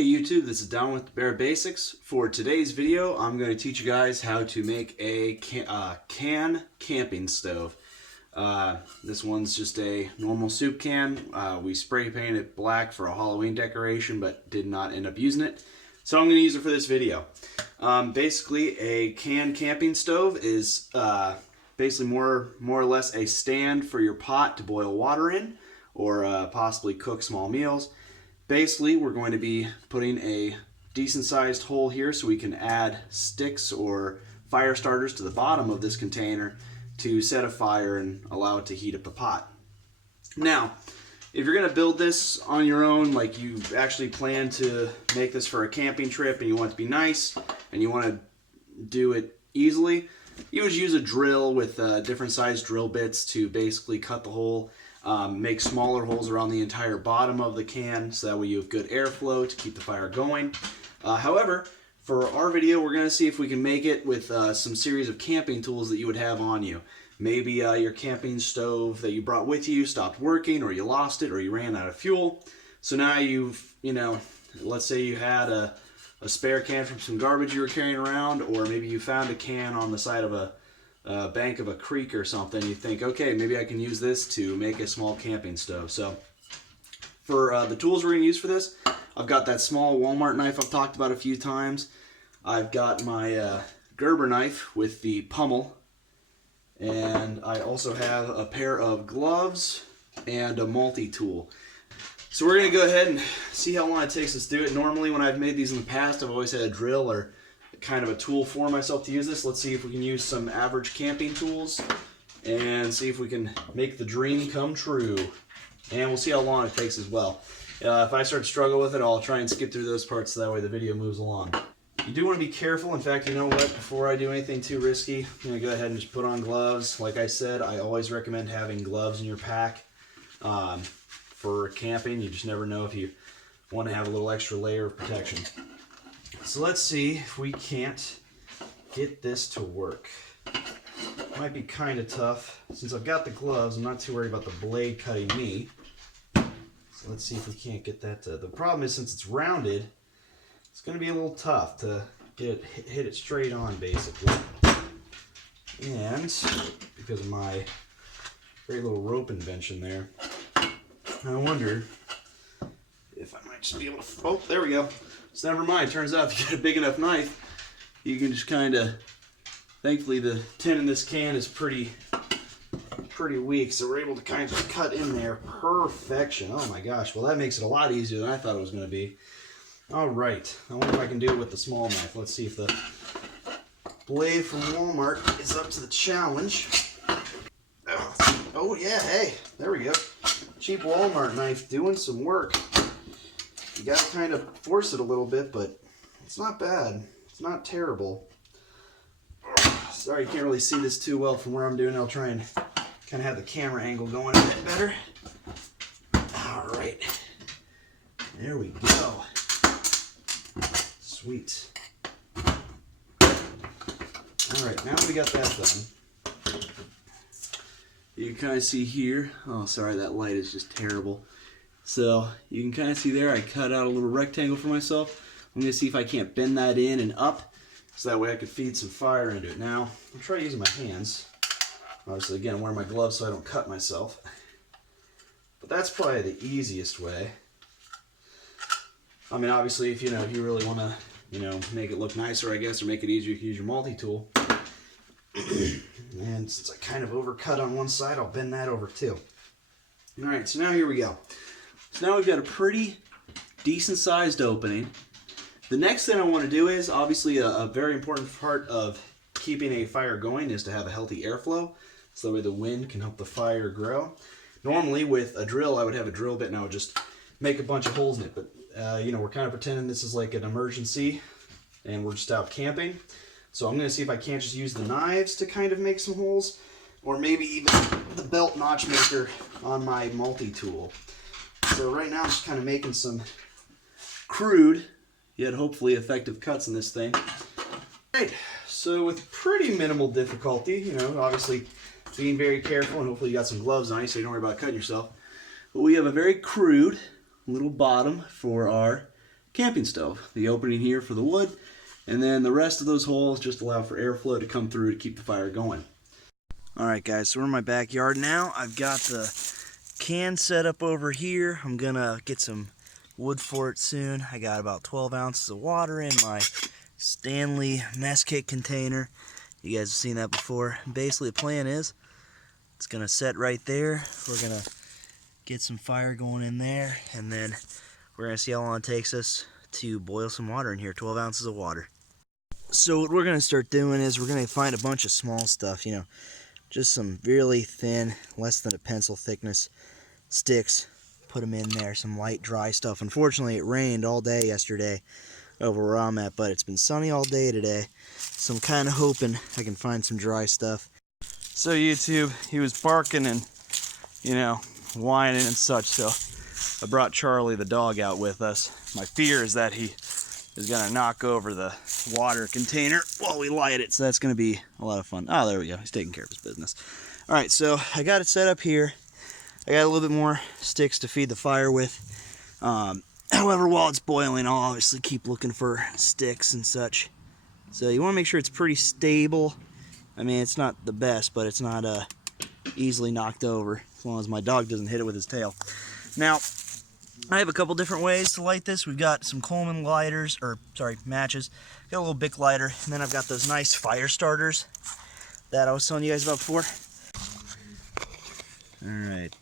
Hey YouTube, this is Down with the Bare Basics. For today's video, I'm going to teach you guys how to make a can camping stove. This one's just a normal soup can. We spray painted it black for a Halloween decoration, but did not end up using it. So I'm going to use it for this video. Basically, a can camping stove is basically more or less a stand for your pot to boil water in, or possibly cook small meals. Basically, we're going to be putting a decent sized hole here so we can add sticks or fire starters to the bottom of this container to set a fire and allow it to heat up the pot. Now, if you're going to build this on your own, like you actually plan to make this for a camping trip and you want it to be nice and you want to do it easily, you would use a drill with different sized drill bits to basically cut the hole. Make smaller holes around the entire bottom of the can so that way you have good airflow to keep the fire going. However, for our video, we're going to see if we can make it with some series of camping tools that you would have on you. Maybe your camping stove that you brought with you stopped working, or you lost it, or you ran out of fuel. So now let's say you had a spare can from some garbage you were carrying around, or maybe you found a can on the side of a bank of a creek or something. You think, okay, maybe I can use this to make a small camping stove. So for the tools we're going to use for this, I've got that small Walmart knife I've talked about a few times. I've got my Gerber knife with the pummel, and I also have a pair of gloves and a multi-tool. So we're going to go ahead and see how long it takes us to do it. Normally when I've made these in the past, I've always had a drill or kind of a tool for myself to use this. Let's see if we can use some average camping tools and see if we can make the dream come true. And we'll see how long it takes as well. If I start to struggle with it, I'll try and skip through those parts so that way the video moves along. You do want to be careful. In fact, you know what? Before I do anything too risky, I'm going to go ahead and just put on gloves. Like I said, I always recommend having gloves in your pack for camping. You just never know if you want to have a little extra layer of protection. So let's see if we can't get this to work. It might be kind of tough. Since I've got the gloves, I'm not too worried about the blade cutting me. So let's see if we can't get that to... The problem is, since it's rounded, it's going to be a little tough to get it, hit it straight on, basically. And because of my very little rope invention there, I wonder if I might just be able to... Oh, there we go. So never mind, turns out if you get a big enough knife, you can just kind of, thankfully the tin in this can is pretty weak, so we're able to kind of cut in there. Perfection. Oh my gosh, well that makes it a lot easier than I thought it was going to be. Alright, I wonder if I can do it with the small knife. Let's see if the blade from Walmart is up to the challenge. Oh yeah, hey, there we go. Cheap Walmart knife doing some work. You gotta kind of force it a little bit, but it's not bad. It's not terrible. Sorry, you can't really see this too well from where I'm doing. I'll try and kind of have the camera angle going a bit better. Alright. There we go. Sweet. Alright, now we got that done. You can kind of see here. Oh, sorry, that light is just terrible. So you can kind of see there, I cut out a little rectangle for myself. I'm going to see if I can't bend that in and up, so that way I could feed some fire into it. Now, I'll try using my hands. Obviously, again, I'm wearing my gloves so I don't cut myself. But that's probably the easiest way. I mean, obviously, if you really want to, make it look nicer, I guess, or make it easier, you can use your multi-tool. And since I kind of overcut on one side, I'll bend that over too. Alright, so now here we go. So now we've got a pretty decent sized opening. The next thing I want to do is, obviously a very important part of keeping a fire going is to have a healthy airflow, so that way the wind can help the fire grow. Normally with a drill, I would have a drill bit and I would just make a bunch of holes in it, but we're kind of pretending this is like an emergency and we're just out camping. So I'm going to see if I can't just use the knives to kind of make some holes, or maybe even the belt notch maker on my multi-tool. So right now I'm just kind of making some crude, yet hopefully effective cuts in this thing. Alright, so with pretty minimal difficulty, obviously being very careful, and hopefully you got some gloves on you so you don't worry about cutting yourself. But we have a very crude little bottom for our camping stove. The opening here for the wood, and then the rest of those holes just allow for airflow to come through to keep the fire going. Alright guys, so we're in my backyard now. I've got the can set up over here. I'm gonna get some wood for it soon. I got about 12 ounces of water in my Stanley mess kit container. You guys have seen that before. Basically the plan is it's gonna set right there. We're gonna get some fire going in there, and then we're gonna see how long it takes us to boil some water in here. 12 ounces of water. So what we're gonna start doing is we're gonna find a bunch of small stuff, you know, just some really thin, less than a pencil thickness sticks. Put them in there, some light dry stuff. Unfortunately it rained all day yesterday over where I'm at, but it's been sunny all day today, so I'm kind of hoping I can find some dry stuff. So YouTube, he was barking and, you know, whining and such, so I brought Charlie the dog out with us. My fear is that he is gonna knock over the water container while we light it, so that's gonna be a lot of fun. Oh, there we go, he's taking care of his business. All right, so I got it set up here. I got a little bit more sticks to feed the fire with. However, while it's boiling, I'll obviously keep looking for sticks and such. So you want to make sure it's pretty stable. I mean, it's not the best, but it's not easily knocked over, as long as my dog doesn't hit it with his tail. Now, I have a couple different ways to light this. We've got some Coleman lighters, or sorry, matches. Got a little Bic lighter, and then I've got those nice fire starters that I was telling you guys about before. All right.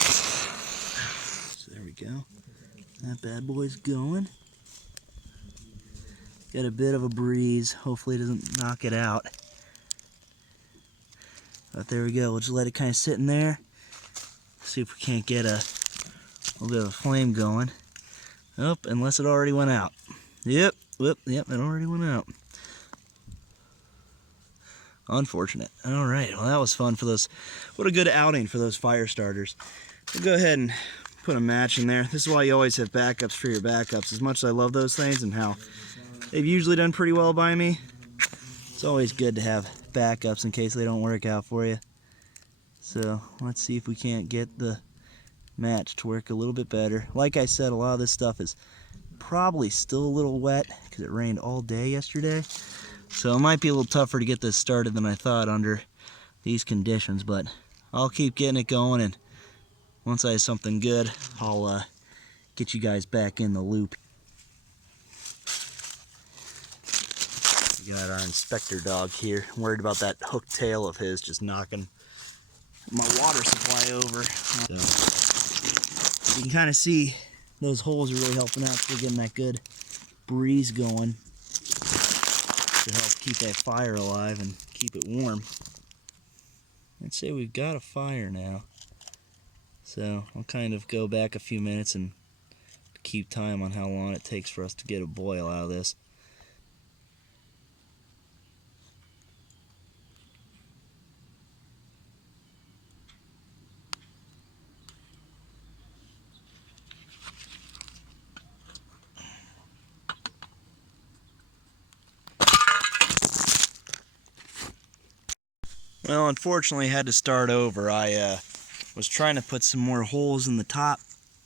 So there we go. That bad boy's going. Got a bit of a breeze. Hopefully it doesn't knock it out. But there we go. We'll just let it kind of sit in there. See if we can't get a little bit of a flame going. Oh, unless it already went out. Yep, it already went out. Unfortunate. All right, well that was fun for those. What a good outing for those fire starters. We'll go ahead and put a match in there. This is why you always have backups for your backups. As much as I love those things and how they've usually done pretty well by me, it's always good to have backups in case they don't work out for you. So let's see if we can't get the match to work a little bit better. Like I said, a lot of this stuff is probably still a little wet because it rained all day yesterday. So it might be a little tougher to get this started than I thought under these conditions, but I'll keep getting it going, and once I have something good, I'll get you guys back in the loop. We got our inspector dog here. I'm worried about that hook tail of his just knocking my water supply over. So you can kind of see those holes are really helping out, so we're getting that good breeze going to help keep that fire alive and keep it warm. I'd say we've got a fire now. So I'll kind of go back a few minutes and keep time on how long it takes for us to get a boil out of this. Well, unfortunately, I had to start over. I was trying to put some more holes in the top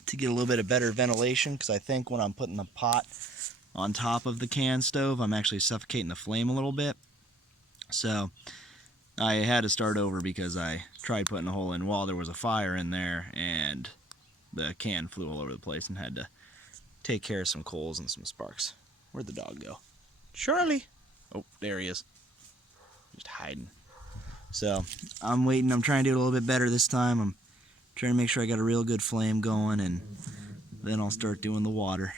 to get a little bit of better ventilation, because I think when I'm putting the pot on top of the can stove, I'm actually suffocating the flame a little bit. So I had to start over because I tried putting a hole in while there was a fire in there, and the can flew all over the place and had to take care of some coals and some sparks. Where'd the dog go? Charlie! Oh, there he is. Just hiding. So I'm waiting. I'm trying to do it a little bit better this time. I'm trying to make sure I got a real good flame going, and then I'll start doing the water.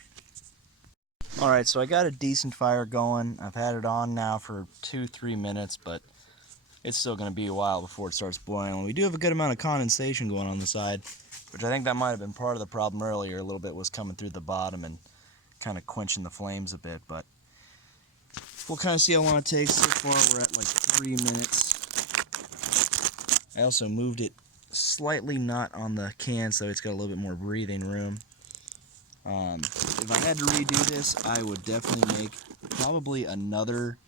Alright, so I got a decent fire going. I've had it on now for 2-3 minutes, but it's still going to be a while before it starts boiling. We do have a good amount of condensation going on the side, which I think that might have been part of the problem earlier. A little bit was coming through the bottom and kind of quenching the flames a bit, but we'll kind of see how long it takes. So far we're at like 3 minutes. I also moved it slightly not on the can, so it's got a little bit more breathing room. If I had to redo this, I would definitely make probably another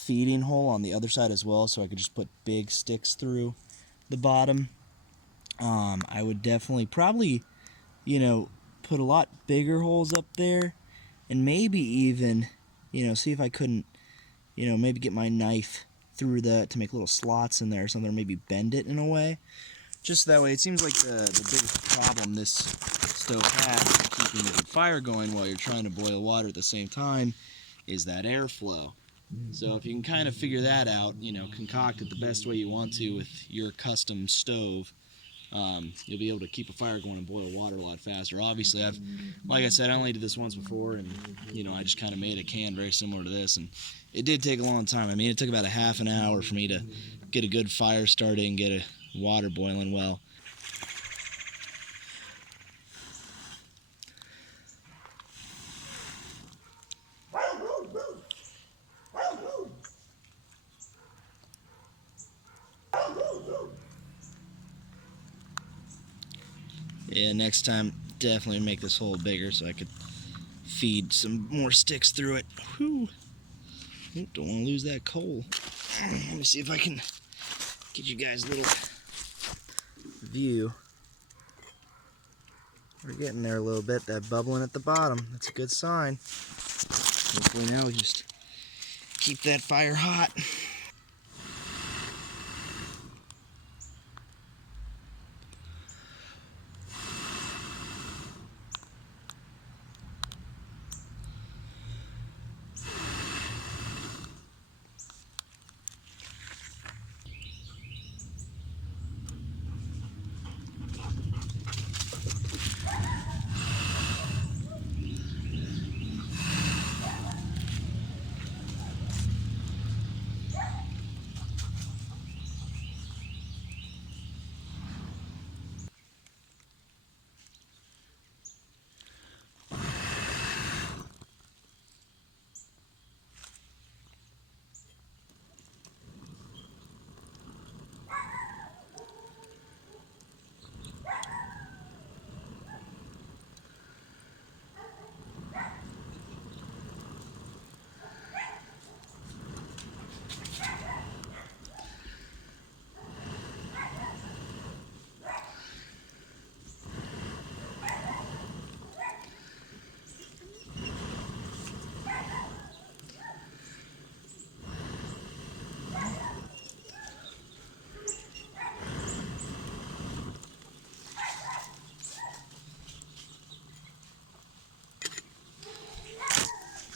feeding hole on the other side as well, so I could just put big sticks through the bottom. I would definitely probably, you know, put a lot bigger holes up there and maybe even, see if I couldn't, maybe get my knife through that to make little slots in there or something, or maybe bend it in a way. Just that way. It seems like the biggest problem this stove has for keeping the fire going while you're trying to boil water at the same time is that airflow. So if you can kind of figure that out, concoct it the best way you want to with your custom stove, you'll be able to keep a fire going and boil water a lot faster. Obviously, like I said, I only did this once before, and I just kind of made a can very similar to this, and it did take a long time. I mean, it took about a half an hour for me to get a good fire started and get a water boiling well. Yeah, next time definitely make this hole bigger so I could feed some more sticks through it. Whew. Don't want to lose that coal. Let me see if I can get you guys a little view. We're getting there a little bit. That bubbling at the bottom, that's a good sign. Hopefully now we just keep that fire hot.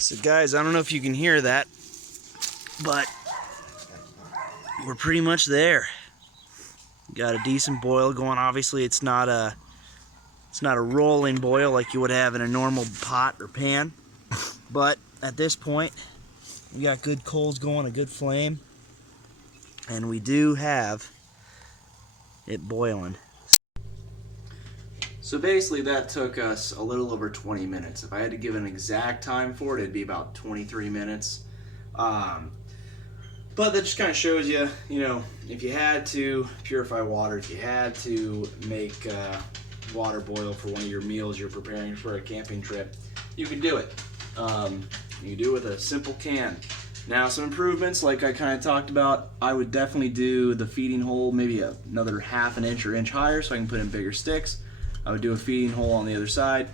So guys, I don't know if you can hear that, but we're pretty much there. Got a decent boil going. Obviously it's not a rolling boil like you would have in a normal pot or pan, but at this point we got good coals going, a good flame, and we do have it boiling. So basically that took us a little over 20 minutes. If I had to give an exact time for it, it'd be about 23 minutes. But that just kind of shows you, if you had to purify water, if you had to make water boil for one of your meals you're preparing for a camping trip, you could do it. You do it with a simple can. Now, some improvements, like I kind of talked about, I would definitely do the feeding hole maybe another half an inch or inch higher so I can put in bigger sticks. I would do a feeding hole on the other side,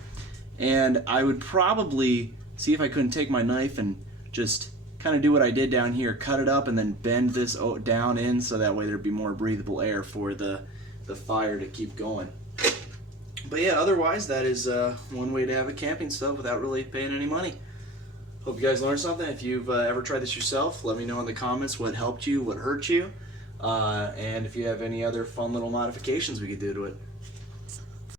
and I would probably see if I couldn't take my knife and just kind of do what I did down here, cut it up and then bend this down in so that way there'd be more breathable air for the fire to keep going. But yeah, otherwise that is one way to have a camping stove without really paying any money. Hope you guys learned something. If you've ever tried this yourself, let me know in the comments what helped you, what hurt you, and if you have any other fun little modifications we could do to it.